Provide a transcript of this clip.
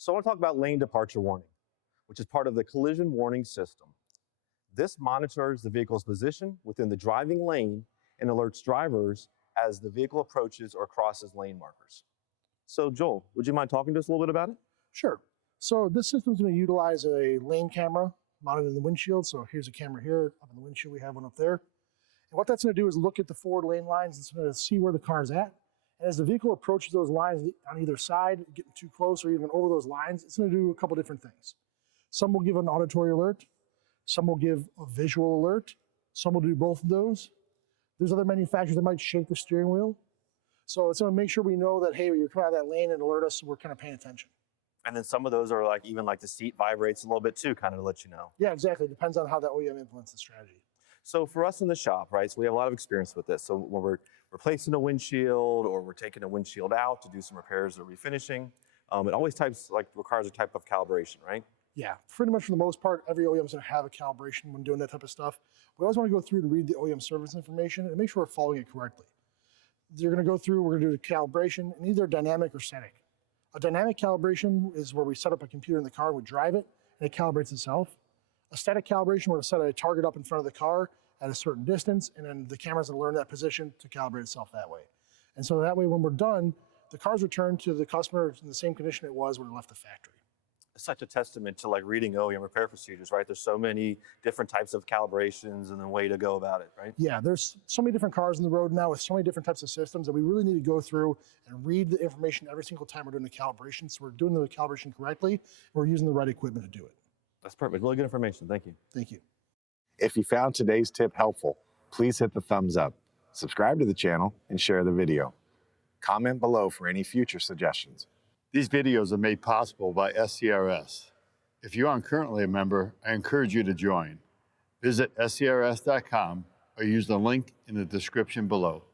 So I want to talk about lane departure warning, which is part of the collision warning system. This monitors the vehicle's position within the driving lane and alerts drivers as the vehicle approaches or crosses lane markers. So Joel, would you mind talking to us a little bit about it? Sure. So this system is going to utilize a lane camera mounted in the windshield. So here's a camera here, up in the windshield, we have one up there. And what that's going to do is look at the forward lane lines. It's going to see where the car is at. And as the vehicle approaches those lines on either side, getting too close or even over those lines, it's going to do a couple different things. Some will give an auditory alert. Some will give a visual alert. Some will do both of those. There's other manufacturers that might shake the steering wheel. So it's going to make sure we know that, hey, you're coming out of that lane and alert us so we're kind of paying attention. And then some of those are like, even like the seat vibrates a little bit too, kind of to let you know. Yeah, exactly. It depends on how the OEM implements the strategy. So for us in the shop, right, so we have a lot of experience with this. So when we're replacing a windshield or we're taking a windshield out to do some repairs or refinishing, it always requires a type of calibration, right? Yeah, pretty much for the most part, every OEM is going to have a calibration when doing that type of stuff. We always want to go through and read the OEM service information and make sure we're following it correctly. You're going to go through, we're going to do the calibration in either dynamic or static. A dynamic calibration is where we set up a computer in the car, we drive it, and it calibrates itself. A static calibration, we're going to set a target up in front of the car at a certain distance, and then the camera's going to learn that position to calibrate itself that way. And so that way, when we're done, the car's returned to the customer in the same condition it was when it left the factory. It's such a testament to like reading OEM repair procedures, right? There's so many different types of calibrations and the way to go about it, right? Yeah, there's so many different cars on the road now with so many different types of systems that we really need to go through and read the information every single time we're doing the calibration. So we're doing the calibration correctly, and we're using the right equipment to do it. That's perfect. Really good information. Thank you. Thank you. If you found today's tip helpful, please hit the thumbs up, subscribe to the channel, and share the video. Comment below for any future suggestions. These videos are made possible by SCRS. If you aren't currently a member, I encourage you to join. Visit scrs.com or use the link in the description below.